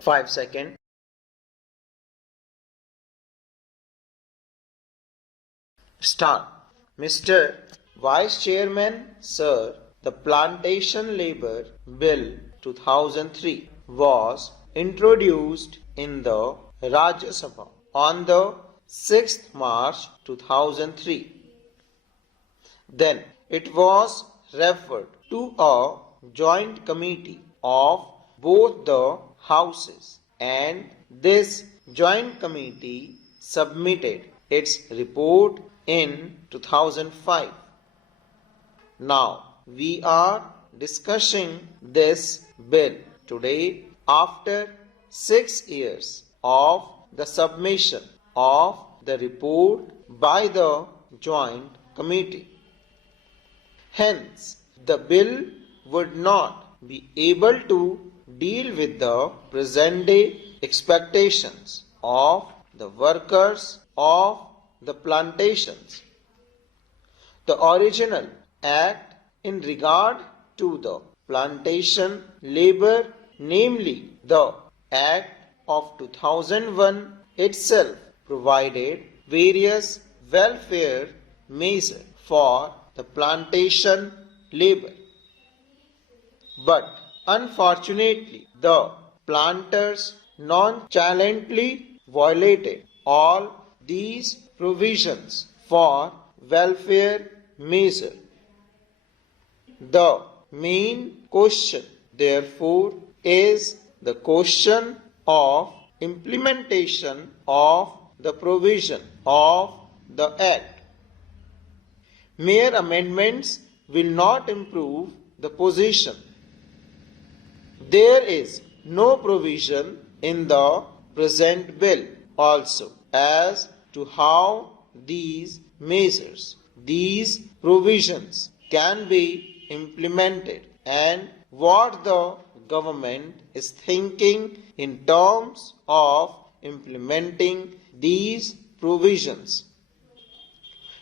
5 seconds. Start. Mr. Vice Chairman, Sir, the Plantation Labour Bill 2003 was introduced in the Rajya Sabha on the 6th March 2003. Then it was referred to a joint committee of both the houses, and this joint committee submitted its report in 2005. Now we are discussing this bill today after 6 years of the submission of the report by the joint committee. Hence, the bill would not be able to deal with the present day expectations of the workers of the plantations. The original act in regard to the plantation labor, namely the Act of 2001 itself, provided various welfare measures for the plantation labor. But unfortunately, the planters nonchalantly violated all these provisions for welfare measure. The main question, therefore, is the question of implementation of the provision of the Act. Mere amendments will not improve the position. There is no provision in the present bill also as to how these measures, these provisions can be implemented and what the government is thinking in terms of implementing these provisions.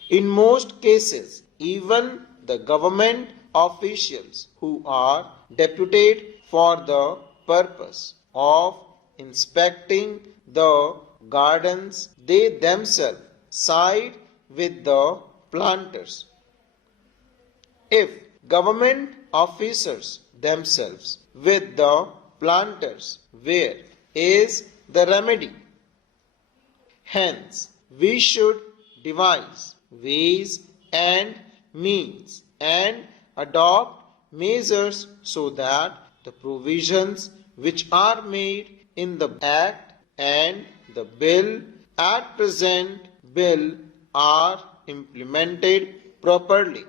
In most cases, even the government officials who are deputed for the purpose of inspecting the gardens, they themselves side with the planters. If government officers themselves with the planters, where is the remedy? Hence, we should devise ways and means and adopt measures so that the provisions which are made in the Act and the bill at present bill are implemented properly.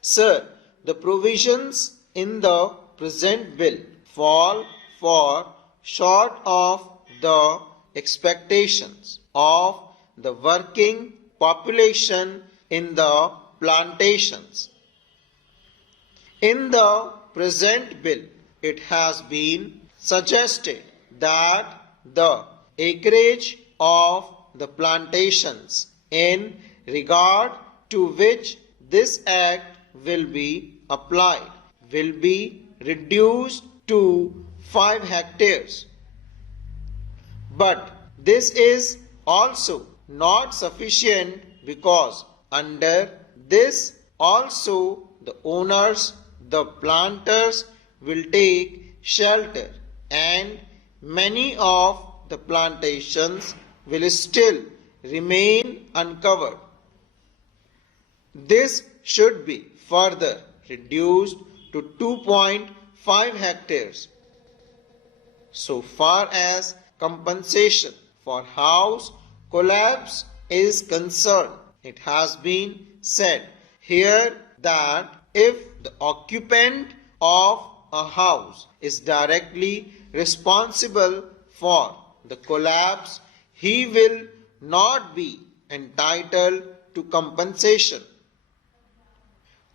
Sir, the provisions in the present bill fall short of the expectations of the working population in the plantations. In the present bill, it has been suggested that the acreage of the plantations in regard to which this Act will be applied will be reduced to 5 hectares. But this is also not sufficient because under this also the owners, the planters will take shelter and many of the plantations will still remain uncovered. This should be further reduced to 2.5 hectares. So far as compensation for house collapse is concerned, it has been said here that if the occupant of a house is directly responsible for the collapse, he will not be entitled to compensation.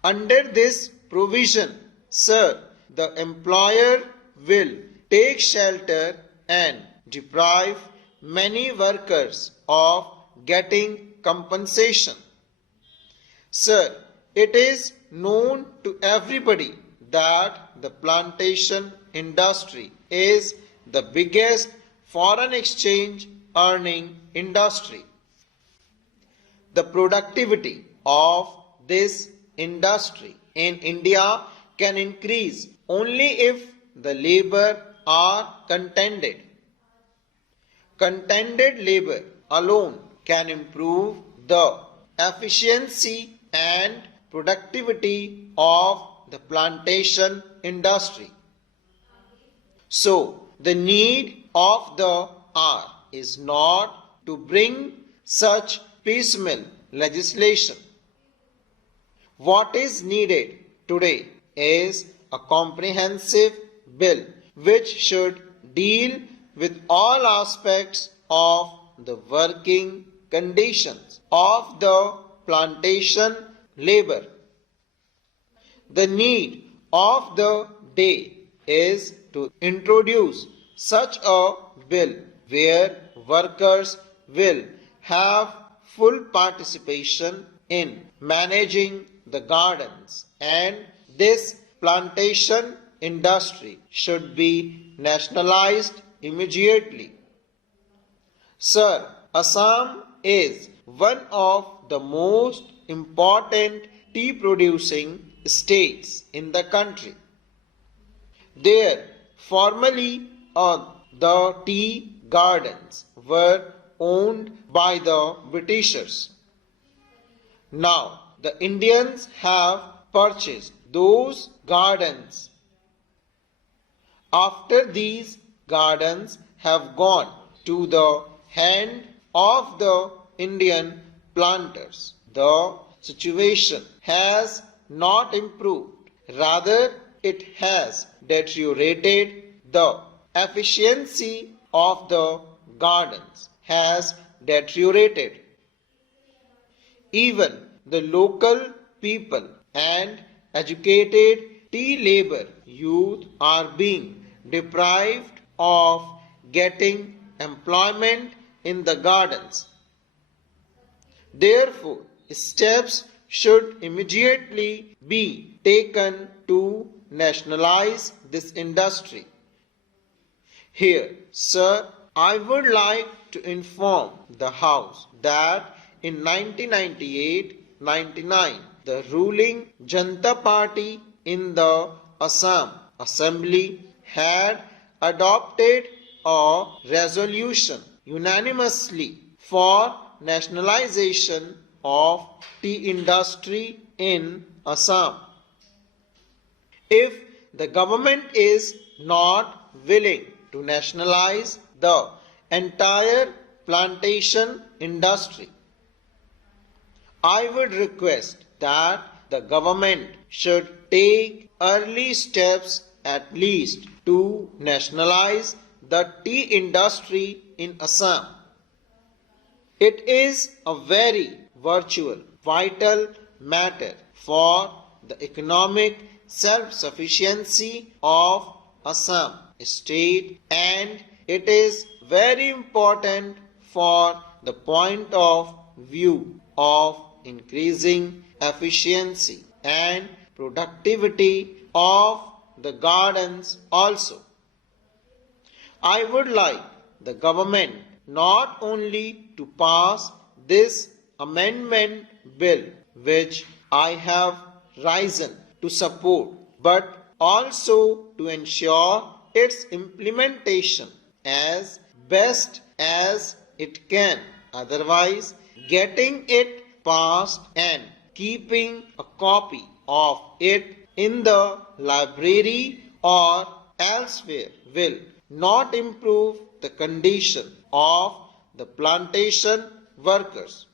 Under this provision, sir, the employer will take shelter and deprive many workers of getting compensation. Sir, it is known to everybody that the plantation industry is the biggest foreign exchange earning industry. The productivity of this industry in India can increase only if the labor are contented. Contented labor alone can improve the efficiency and productivity of the plantation industry. So, the need of the hour is not to bring such piecemeal legislation. What is needed today is a comprehensive bill which should deal with all aspects of the working conditions of the plantation labor. The need of the day is to introduce such a bill where workers will have full participation in managing the gardens, and this plantation industry should be nationalized immediately. Sir, Assam is one of the most important tea producing states in the country. There, formerly the tea gardens were owned by the Britishers. Now, the Indians have purchased those gardens. After these gardens have gone to the hand of the Indian planters, the situation has not improved. Rather, it has deteriorated. The efficiency of the gardens has deteriorated. Even the local people and educated tea labor youth are being deprived of getting employment in the gardens. Therefore, steps should immediately be taken to nationalize this industry. Here, sir, I would like to inform the House that in 1998-99, the ruling Janata Party in the Assam Assembly had adopted a resolution unanimously for nationalization of tea industry in Assam. If the government is not willing to nationalize the entire plantation industry, I would request that the government should take early steps at least to nationalize the tea industry in Assam. It is a very virtual, vital matter for the economic self-sufficiency of Assam state, and it is very important for the point of view of increasing efficiency and productivity of the gardens also. I would like the government not only to pass this amendment bill which I have risen to support, but also to ensure its implementation as best as it can. Otherwise, getting it passed and keeping a copy of it in the library or elsewhere will not improve the condition of the plantation workers.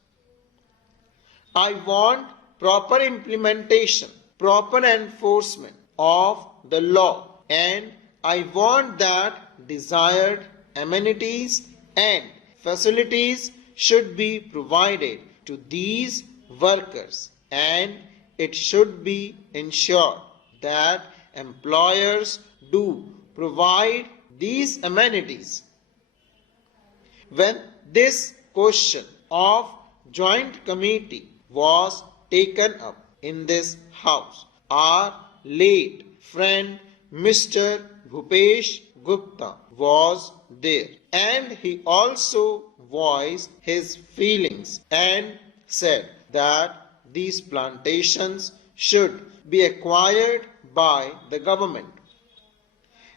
I want proper implementation, proper enforcement of the law, and I want that desired amenities and facilities should be provided to these workers, and it should be ensured that employers do provide these amenities. When this question of joint committee was taken up in this house, our late friend Mr. Bhupesh Gupta was there, and he also voiced his feelings and said that these plantations should be acquired by the government.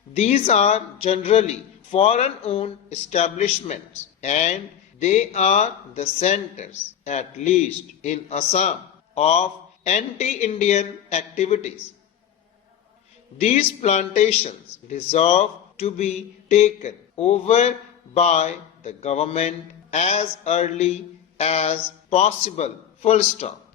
These are generally foreign-owned establishments, and they are the centers, at least in Assam, of anti-Indian activities. These plantations deserve to be taken over by the government as early as possible. Full stop.